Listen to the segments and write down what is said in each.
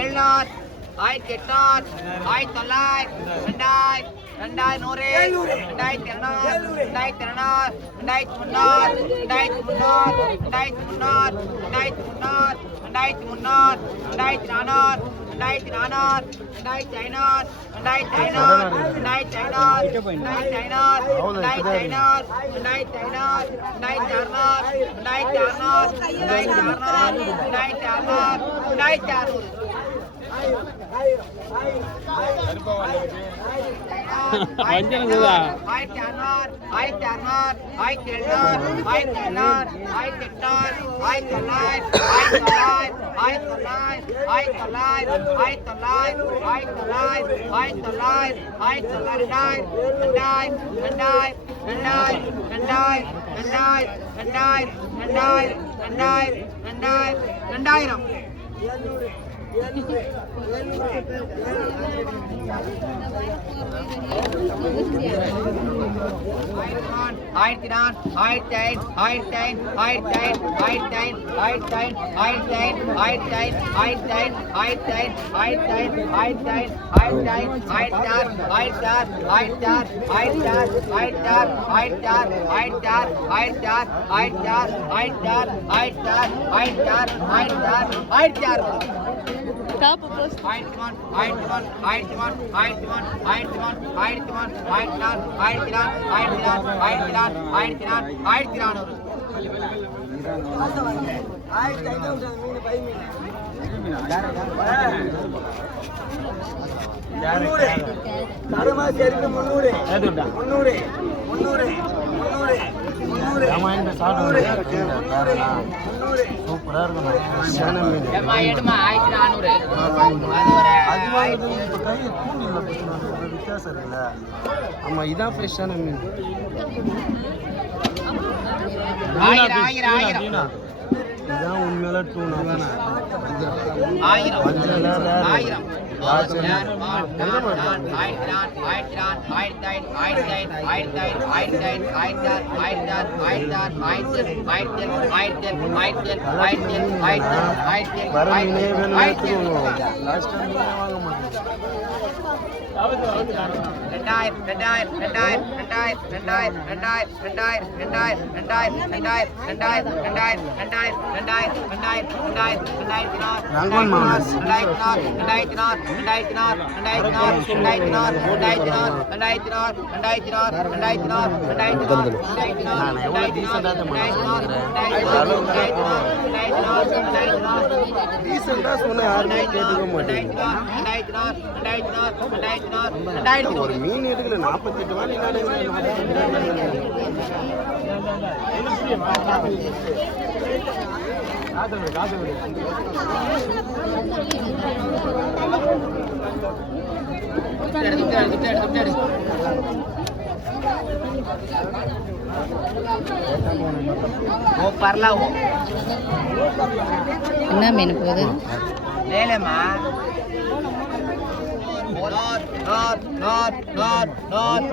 எழுநூறு ஆயிரத்தி எட்நூறு ஆயிரத்தி தொள்ளாயிரம் ரெண்டாயிரம் ரெண்டாயிரம் நூறு ரெண்டாயிரத்தி இரநூறு ரெண்டாயிரத்தி இரநூறு ரெண்டாயிரத்தி முந்நூறு ரெண்டாயிரத்தி முந்நூறு ரெண்டாயிரத்தி முந்நூறு ரெண்டாயிரத்தி முந்நூறு ரெண்டாயிரத்தி முந்நூறு ரெண்டாயிரத்தி நானூறு ரெண்டாயிரத்தி நானூறு ரெண்டாயிரத்தி ஐநூறு ரெண்டாயிரத்தி ஐநூறு ரெண்டாயிரத்தி ஐநூறு ரெண்டாயிரத்தி ஐநூறு ரெண்டாயிரத்தி ஐநூறு ரெண்டாயிரத்தி ஐநூறு ரெண்டாயிரத்தி அறுநூறு ரெண்டாயிரத்தி அறுநூறு ரெண்டாயிரத்தி அறுநூறு ரெண்டாயிரத்தி அறுநூறு ரெண்டாயிரத்தி அறுநூறு வஞ்சனங்களா? ஆயிரத்தி அறுநூறு ஆயிரத்தி அறுநூறு ஆயிரத்தி எழுநூறு ஆயிரத்தி எழுநூறு ஆயிரத்தி எட்நூறு ஆயிரத்தி தொள்ளாயிரம் ஆயிரத்தி தொள்ளாயிரம் ஆயிரத்தி தொள்ளாயிரம் ஆயிரத்தி தொள்ளாயிரம் ஆயிரத்தி தொள்ளாயிரம் ஆயிரத்தி தொள்ளாயிரம் ஆயிரத்தி தொள்ளாயிரம் ஆயிரத்தி ரெண்டாயிரம் ரெண்டாயிரம் ரெண்டாயிரம் ரெண்டாயிரம் ரெண்டாயிரம் ரெண்டாயிரம் ரெண்டாயிரம் ரெண்டாயிரம் ரெண்டாயிரம் ரெண்டாயிரம் ஆயிரத்தி நான் ஆயிரத்தி ஐந்து ஆயிரத்தி ஐந்து ஆயிரத்தி ஐந்து ஆயிரத்தி ஐந்து ஆயிரத்தி ஐந்து ஆயிரத்தி ஐந்து ஆயிரத்தி ஐந்து ஆயிரத்தி ஐந்து ஆயிரத்தி ஐந்து ஆயிரத்தி ஐந்து ஆயிரத்தி ஐந்து ஆயிரத்தி ஐந்து ஆயிரத்தி ஆறு ஆயிரத்தி ஆறு ஆயிரத்தி ஆறு ஆயிரத்தி ஆறு ஆயிரத்தி ஆறு ஆயிரத்தி ஆறு ஆயிரத்தி ஆறு ஆயிரத்தி ஆறு ஆயிரத்தி ஆறு ஆயிரத்தி ஆறு ஆயிரத்தி ஆறு ஆயிரத்தி ஆறு ஆயிரத்தி ஆறு ஆயிரத்தி ஆறு ஆயிரத்தி ஒன் ஆயிரத்தி ஒன் ஆயிரத்தி ஒன் ஆயிரத்தி ஒன் ஆயிரத்தி ஒன் ஆயிரத்தி ஒன் ஆயிரத்தி நாலு ஆயிரத்தி நாலு ஆயிரத்தி நாலு ஆயிரத்தி நாலு ஆயிரத்தி நாலு ஆயிரத்தி நானூறு. ஏதுடா? சூப்பரா இருக்கும் ஃப்ரெஷ்ஷான மீன். ஏமா இந்த சாப்பிட்டு சூப்பராக இருக்கும் சேன மீன் அது வாங்குறது இப்போ கை தூண்டில் வித்தியாசம் மீன் இதான் உண்மையில டூ ஆயிரம் ஆயிரம் ಲಾಸ್ಟ್ ஆயிரத்தி நான் ஆயிரத்தி நான் ஆயிரத்தி நான் ஆயிரத்தி ஐந்து ஆயிரத்தி ஐந்து ஆயிரத்தி ஐந்து ஆயிரத்தி ஐந்து ஆயிரத்தி ஆறு ஆயிரத்தி ஆறு ஆயிரத்தி ஆறு ஆயிரத்தி ஏழு ஆயிரத்தி ஏழு ஆயிரத்தி ஏழு ஆயிரத்தி ஏழு ஆயிரத்தி ஏழு ஆயிரத்தி ஏழு ஆயிரத்தி ஏழு வர ஆயிரத்தி மீனே ஏழு வேணும் ஆயிரத்தி ஏழு எடுத்துக்கோங்க லாஸ்ட் டைம் மீனே வாங்க மாட்டேன் ரெண்டாயிரம் ரெண்டாயிரம் ரெண்டாயிரம் ரெண்டாயிரம் ரெண்டாயிரம் ரெண்டாயிரம் ரெண்டாயிரம் ரெண்டாயிரம் ரெண்டாயிரம் ரெண்டாயிரம் ரெண்டாயிரம் ரெண்டாயிரம் ரெண்டாயிரம் ரெண்டாயிரம் ரெண்டாயிரம் ரெண்டாயிரம் ரெண்டாயிரத்தி நாலு ரங்கோன் மாமஸ். ரெண்டாயிரத்தி நாலு ரெண்டாயிரத்தி நாலு ரெண்டாயிரத்தி நாலு ரெண்டாயிரத்தி நாலு ரெண்டாயிரத்தி நாலு ரெண்டாயிரத்தி நாலு ரெண்டாயிரத்தி நாலு ரெண்டாயிரத்தி நாலு ரெண்டாயிரத்தி நாலு ரெண்டாயிரத்தி நாலு ரெண்டாயிரத்தி நாலு நான் எவ்வளவு decent ஆ தான் ரெண்டாயிரத்தி நாலு மனசு ரெண்டாயிரத்தி நாலு ரெண்டாயிரத்தி நாலு ரெண்டாயிரத்தி நாலு ரீசெண்டாக சொன்னா யாருமே கேட்டுக்க மாட்டேங்குது ரெண்டாயிரத்தி நாலு ரெண்டாயிரத்தி நாலு ரெண்டாயிரத்தி நாலு ரெண்டாயிரத்தி ஒரு மீன் எதுக்குல நாற்பத்தெட்டு மணி என்ன மீன் போகுது? வேலைம்மா.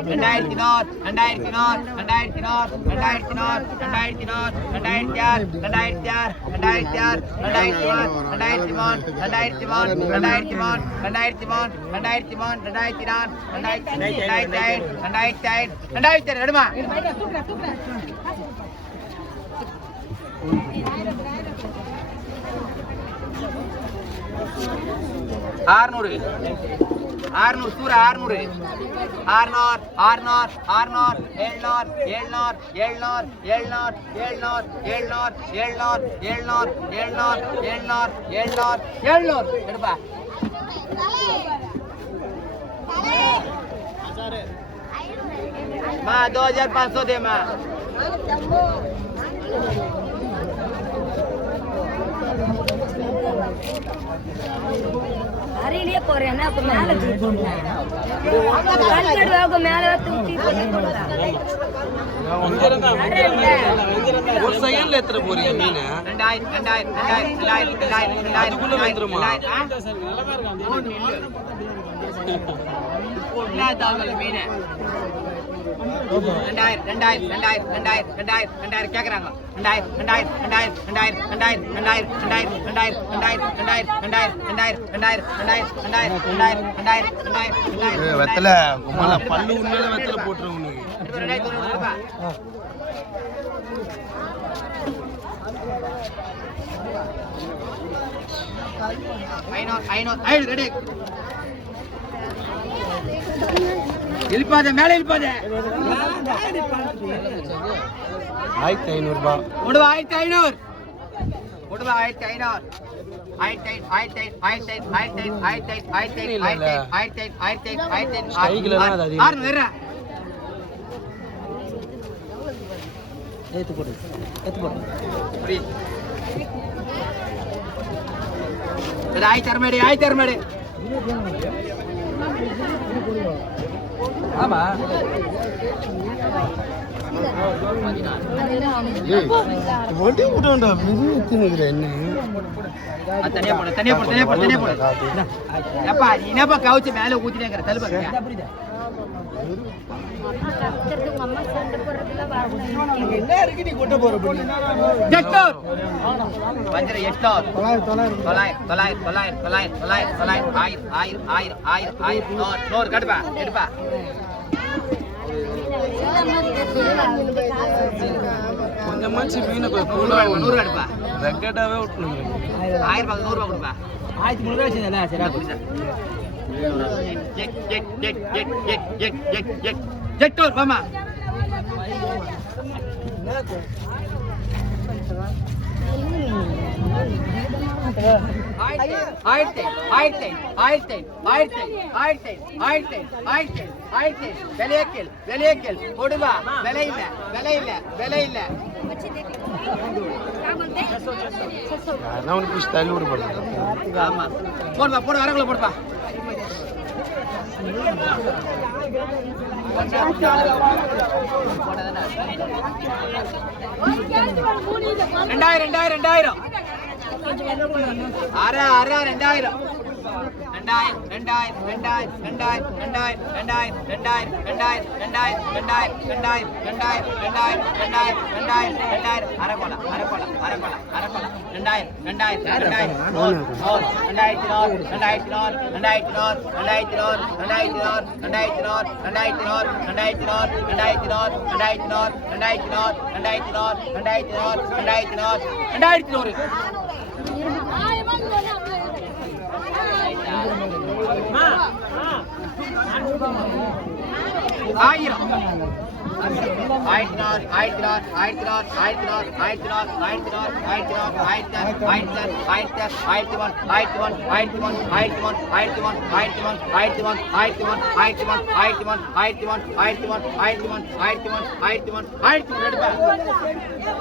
ரெண்டாயிரத்தி நோட் ரெண்டாயிரத்தி நோட் ரெண்டாயிரத்தி நோட் ரெண்டாயிரத்தி நோட் ரெண்டாயிரத்தி நோட் ரெண்டாயிரத்தி ஆறு ரெண்டாயிரத்தி ஆறு ரெண்டாயிரத்தி ஆறு ரெண்டாயிரத்தி ஆறு ரெண்டாயிரத்தி மான் ரெண்டாயிரத்தி மான் ரெண்டாயிரத்தி மான் ரெண்டாயிரத்தி மான் ரெண்டாயிரத்தி மான் ரெண்டாயிரத்தி நான் ரெண்டாயிரத்தி ரெண்டாயிரத்தி ஐந்து ரெண்டாயிரத்தி ஐந்து ரெண்டாயிரத்தி ஆறு எடுமா ஆறுநூறு ಆರ್ನೂರು ಸೂರ ಆರ್ನೂರು ಆರ್ನೂರ್ ಆರ್ನೂರ್ ಆರ್ನೂರ್ ಏಳ್ನೂರ್ ಏಳ್ನೂರ್ ಏಳ್ನೂರ್ ಏಳ್ನೂರ್ ಏಳ್ನೂರ್ ಏಳ್ನೂರ್ ಏಳ್ನೂರ್ ಏಳ್ನೂರ್ ಏಳ್ನೂರ್ ಏಳ್ನೂರ್ ಏಳ್ನೂರ್ ಏಳ್ನೂರ್ ಹಿಡ್ಬಾ माँ दो हजार पाँच सौ दे माँ Thank you. அறையிலேயே போறேன். அப்ப மேல கல்கடு வாங்க மேல தூக்கி ஒரு செகண்ட்ல எத்தனை போறீங்க மீன்? ரெண்டாயிரம் ரெண்டாயிரம் ரெண்டாயிரம் ரெண்டாயிரம் ரெண்டாயிரம் ரெண்டாயிரம் அதுக்குள்ள வந்துருமா? ரெண்டாயிரம். மீன். ரெண்டாயிரம் ரெண்டாயிரம் ரெண்டாயிரம் ரெண்டாயிரம் ரெண்டாயிரம் ரெண்டாயிரம் கேட்குறாங்க ரெண்டாயிரம் ரெண்டாயிரம் ரெண்டாயிரம் ரெண்டாயிரம் ரெண்டாயிரம் ரெண்டாயிரம் ரெண்டாயிரம் ரெண்டாயிரம் ரெண்டாயிரம் ரெண்டாயிரம் ரெண்டாயிரம் ரெண்டாயிரம் ரெண்டாயிரம் ரெண்டாயிரம் ரெண்டாயிரம் ரெண்டாயிரம் ரெண்டாயிரம் ரெண்டாயிரம் வெத்தல பல்லு உண்மையில உனக்கு. ரெண்டாயிரத்தி தொண்ணூறு ஐநூறு ஐநூறு ஐநூறு ரெடி. இழுப்பாத மேல இழுப்பாத ஆயிரத்தி ஐநூறுபா முடிவு ஆயிரத்தி ஐநூறு முடிவு ஆயிரத்தி ஐநூறு ஏத்து போடு ஏத்து போடு ஆயிரத்தி அறுபடி ஆயிரத்தி அறுபடி ஆமா. வண்டி விட்டோம்டா பெரிய எத்தினுக்குற என்ன. தனியா போடு தனியா போடு தனியா போடு தனியா போடு. என்னப்பா கவுச்சு மேல ஊத்தினேங்கிற தள்ளுபாங்க கொஞ்சம் மனுஷன் மீனை நூறு அடுப்பா வெங்கட்டாவே விட்டுருங்க ஆயிரம் ரூபாய் நூறு ரூபாய் கொடுப்பா ஆயிரத்தி முந்நூறுபா சரி சரியா எட் எட் எட் எட் எட் எட் எட் எட் எட்டூர் வாமா ஆயிரத்தி ஆயிரத்தி ஆயிரத்தி ஆயிரத்தி ஆயிரத்தி ஆயிரத்தி ஆயிரத்தி ஆயிரத்தி விலையக்கல் விலையக்கல் கொடுவா விலை இல்ல விலை இல்ல விலை இல்ல நான் உனக்கு பிடிச்சி தள்ளி விட போறேன் ஆமா போடுப்பா போடு வரக்குள்ள போடுப்பா ரெண்டாயிரம் ரெண்டாயிரம் ரெண்டாயிரம். அரை அரை ரெண்டாயிரம். ரெண்டாயிரம் ரெண்டாயிரம் ரெண்டாயிரம் ரெண்டாயிரம் ரெண்டாயிரம் ரெண்டாயிரம் ரெண்டாயிரம் ரெண்டாயிரம் ரெண்டாயிரம் ரெண்டாயிரம் ரெண்டாயிரம் ரெண்டாயிரம் ரெண்டாயிரம் ரெண்டாயிரம் ரெண்டாயிரம் அரைக்கொலை அரைக்கொலை அரைக்கொலை அரைக்கொலை ரெண்டாயிரம் ரெண்டாயிரம் ரெண்டாயிரம் நூறு நூறு ரெண்டாயிரத்தி ரெண்டாயிரத்தி ரெண்டாயிரத்தி ரெண்டாயிரத்தி ரெண்டாயிரத்தி ரெண்டாயிரத்தி ரெண்டாயிரத்தி ரெண்டாயிரத்தி ரெண்டாயிரத்தி ரெண்டாயிரத்தி ரெண்டாயிரத்தி ரெண்டாயிரத்தி ரெண்டாயிரத்தி ரெண்டாயிரத்தி ரெண்டாயிரத்தி நூறு ஆயிரம் ஆயிரத்தி நாலு ஆயிரத்தி நாலு ஆயிரத்தி நாலு ஆயிரத்தி நாலு ஆயிரத்தி நாலு ஆயிரத்தி நாலு ஆயிரத்தி நாலு ஆயிரத்தி ஆயிரத்தி ஆயிரத்தி ஆயிரத்தி ஒன் ஆயிரத்தி ஒன் ஆயிரத்தி ஒன் ஆயிரத்தி ஒன் ஆயிரத்தி ஒன் ஆயிரத்தி ஒன் ஆயிரத்தி ஒன் ஆயிரத்தி ஒன் ஆயிரத்தி ஒன் ஆயிரத்தி ஒன் ஆயிரத்தி ஒன் ஆயிரத்தி ஒன் ஆயிரத்தி ஒன் ஆயிரத்தி ஒன் ஆயிரத்தி ஒன் ஆயிரத்தி ஒன் எடுப்பேன்